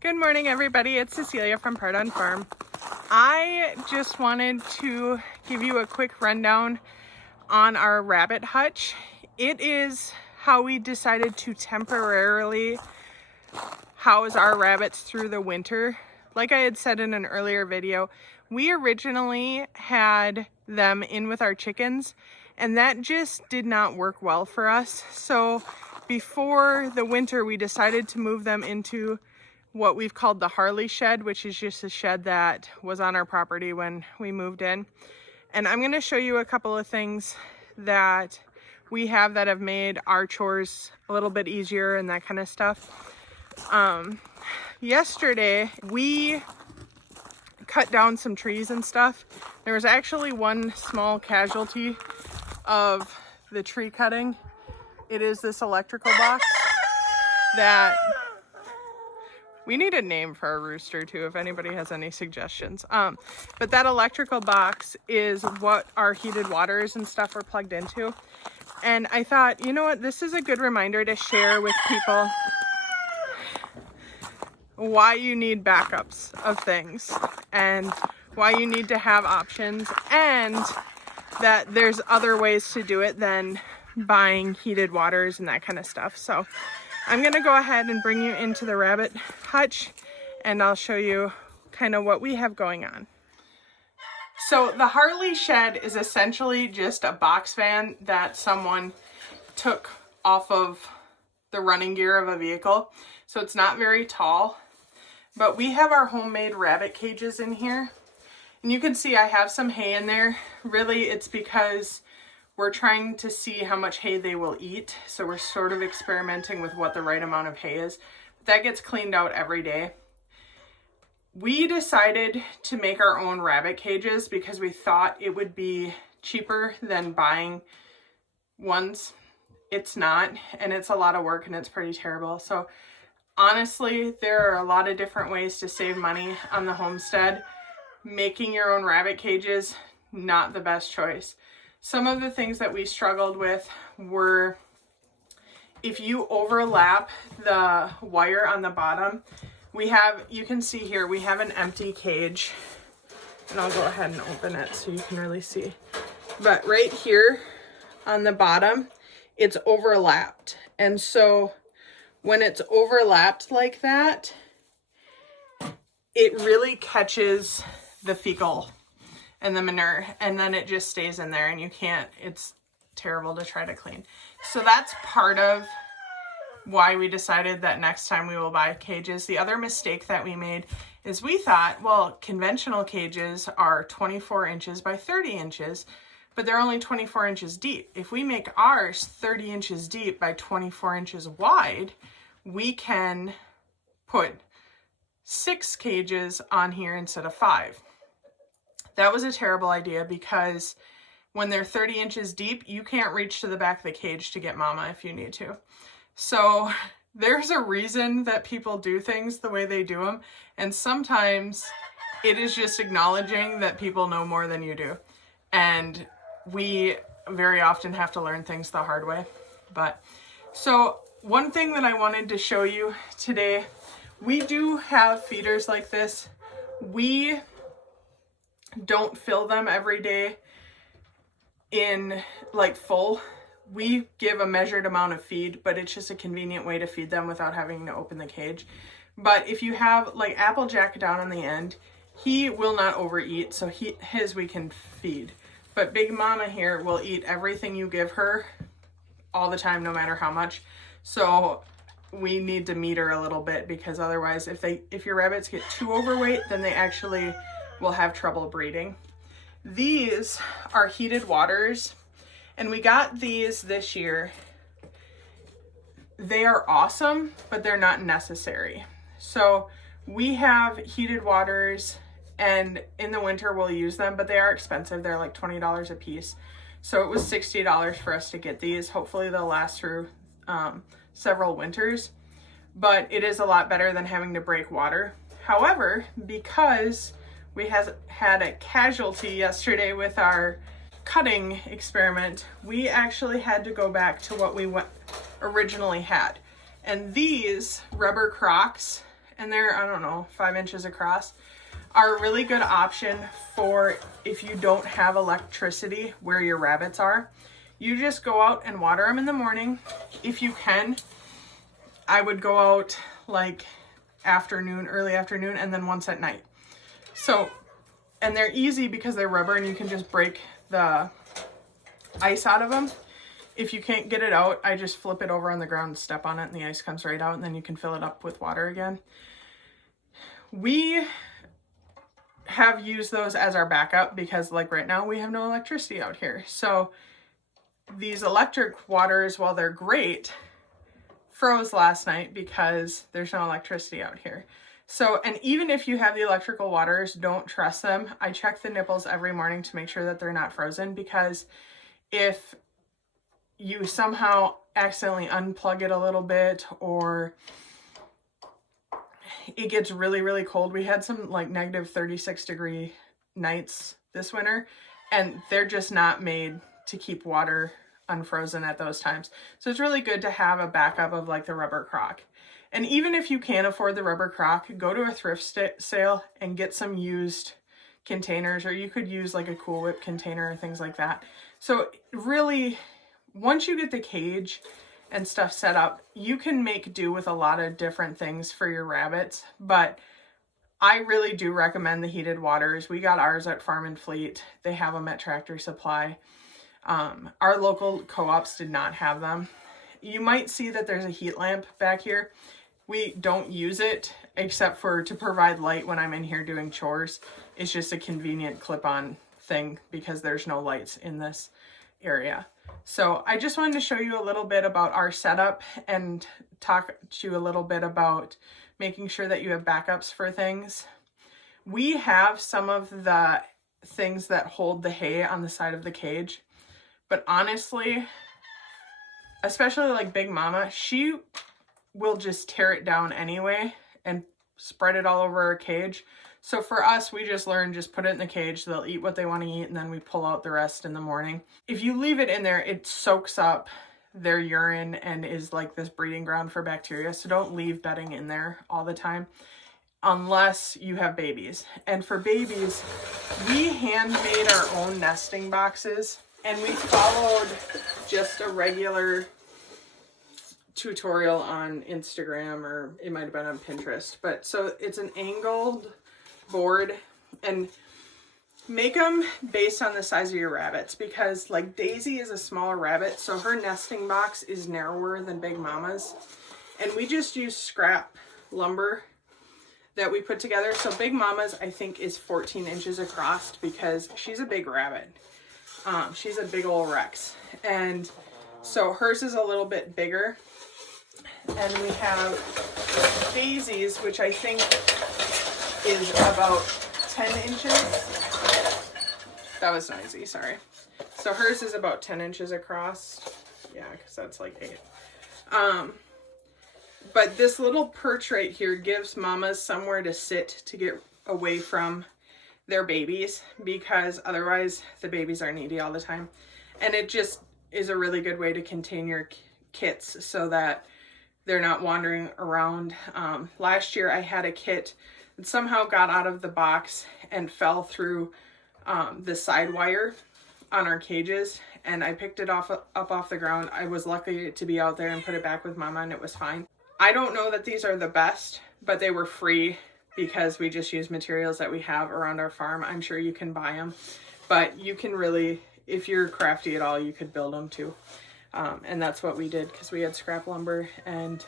Good morning, everybody. It's Cecilia from Pardon Farm. I just wanted to give you a quick rundown on our rabbit hutch. It is how we decided to temporarily house our rabbits through the winter. Like I had said in an earlier video, we originally had them in with our chickens, and that just did not work well for us. So before the winter, we decided to move them into what we've called the Harley shed, which is just a shed that was on our property when we moved in. And I'm going to show you a couple of things that we have that have made our chores a little bit easier and that kind of stuff. Yesterday we cut down some trees and stuff. There was actually one small casualty of the tree cutting. It is this electrical box that we need a name for our rooster too, if anybody has any suggestions. But that electrical box is what our heated waters and stuff are plugged into. And I thought, you know what, this is a good reminder to share with people why you need backups of things and why you need to have options, and that there's other ways to do it than buying heated waters and that kind of stuff. So I'm gonna go ahead and bring you into the rabbit hutch and I'll show you kind of what we have going on. So the Harley shed is essentially just a box van that someone took off of the running gear of a vehicle. So it's not very tall, but we have our homemade rabbit cages in here. And you can see I have some hay in there. Really, it's because we're trying to see how much hay they will eat. So we're sort of experimenting with what the right amount of hay is. That gets cleaned out every day. We decided to make our own rabbit cages because we thought it would be cheaper than buying ones. It's not, and it's a lot of work and it's pretty terrible. So honestly, there are a lot of different ways to save money on the homestead. Making your own rabbit cages, not the best choice. Some of the things that we struggled with were if you overlap the wire on the bottom, you can see here, we have an empty cage, and I'll go ahead and open it so you can really see. But right here on the bottom, it's overlapped. And so when it's overlapped like that, it really catches the fecal and the manure, and then it just stays in there and you can't, it's terrible to try to clean. So that's part of why we decided that next time we will buy cages. The other mistake that we made is we thought, well, conventional cages are 24 inches by 30 inches, but they're only 24 inches deep. If we make ours 30 inches deep by 24 inches wide, we can put 6 cages on here instead of 5. That was a terrible idea because when they're 30 inches deep, you can't reach to the back of the cage to get mama if you need to. So there's a reason that people do things the way they do them. And sometimes it is just acknowledging that people know more than you do. And we very often have to learn things the hard way. But so one thing that I wanted to show you today, we do have feeders like this. We don't fill them every day in like full. We give a measured amount of feed, but it's just a convenient way to feed them without having to open the cage. But if you have like Applejack down on the end, he will not overeat, so his we can feed. But Big Mama here will eat everything you give her all the time, no matter how much. So we need to meet her a little bit, because otherwise if your rabbits get too overweight, then they actually will have trouble breeding. These are heated waters, and we got these this year. They are awesome, but they're not necessary. So we have heated waters, and in the winter we'll use them, but they are expensive. They're like $20 a piece. So it was $60 for us to get these. Hopefully they'll last through several winters, but it is a lot better than having to break water. However, because we had a casualty yesterday with our cutting experiment, we actually had to go back to what we originally had. And these rubber Crocs and they're, I don't know, 5 inches across, are a really good option for if you don't have electricity where your rabbits are. You just go out and water them in the morning. If you can, I would go out like afternoon, early afternoon, and then once at night. So, and they're easy because they're rubber and you can just break the ice out of them. If you can't get it out, I just flip it over on the ground and step on it and the ice comes right out, and then you can fill it up with water again. We have used those as our backup because like right now we have no electricity out here. So these electric waters, while they're great, froze last night because there's no electricity out here. So, and even if you have the electrical waters, don't trust them. I check the nipples every morning to make sure that they're not frozen, because if you somehow accidentally unplug it a little bit or it gets really, really cold. We had some like negative 36-degree nights this winter, and they're just not made to keep water unfrozen at those times. So it's really good to have a backup of like the rubber crock. And even if you can't afford the rubber crock, go to a thrift sale and get some used containers, or you could use like a Cool Whip container or things like that. So really, once you get the cage and stuff set up, you can make do with a lot of different things for your rabbits. But I really do recommend the heated waters. We got ours at Farm and Fleet. They have them at Tractor Supply. Our local co-ops did not have them. You might see that there's a heat lamp back here. We don't use it except for to provide light when I'm in here doing chores. It's just a convenient clip-on thing because there's no lights in this area. So I just wanted to show you a little bit about our setup and talk to you a little bit about making sure that you have backups for things. We have some of the things that hold the hay on the side of the cage, but honestly, especially like Big Mama, she will just tear it down anyway and spread it all over our cage. So for us, we just learned, just put it in the cage. They'll eat what they want to eat, and then we pull out the rest in the morning. If you leave it in there, it soaks up their urine and is like this breeding ground for bacteria. So don't leave bedding in there all the time unless you have babies. And for babies, we handmade our own nesting boxes, and we followed just a regular tutorial on Instagram, or it might have been on Pinterest. But so it's an angled board, and make them based on the size of your rabbits, because like Daisy is a smaller rabbit, so her nesting box is narrower than Big Mama's, and we just use scrap lumber that we put together. So Big Mama's, I think, is 14 inches across because she's a big rabbit. She's a big old Rex, and so hers is a little bit bigger. And we have Daisy's, which I think is about 10 inches. That was noisy, sorry. So hers is about 10 inches across. Yeah, because that's like 8. But this little perch right here gives mamas somewhere to sit to get away from their babies, because otherwise the babies are needy all the time. And it just is a really good way to contain your kits so that they're not wandering around. Last year I had a kit that somehow got out of the box and fell through the side wire on our cages, and I picked it up off the ground. I was lucky to be out there and put it back with Mama, and it was fine. I don't know that these are the best, but they were free because we just use materials that we have around our farm. I'm sure you can buy them, but you can really, if you're crafty at all, you could build them too. And that's what we did because we had scrap lumber, and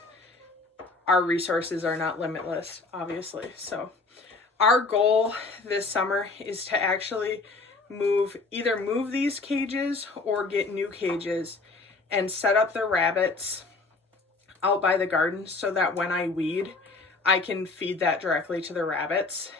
our resources are not limitless, obviously. So our goal this summer is to actually either move these cages or get new cages and set up the rabbits out by the garden so that when I weed, I can feed that directly to the rabbits.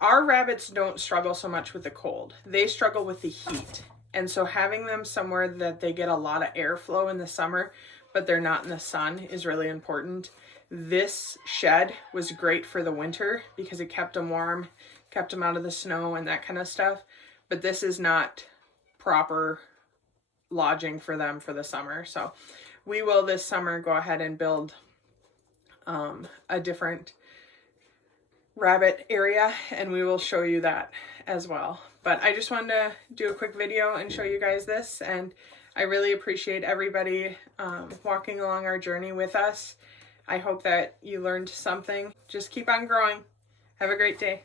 Our rabbits don't struggle so much with the cold. They struggle with the heat. And so having them somewhere that they get a lot of airflow in the summer, but they're not in the sun, is really important. This shed was great for the winter because it kept them warm, kept them out of the snow and that kind of stuff. But this is not proper lodging for them for the summer. So we will this summer go ahead and build a different rabbit area, and we will show you that as well. But I just wanted to do a quick video and show you guys this, and I really appreciate everybody walking along our journey with us. I hope that you learned something. Just keep on growing. Have a great day.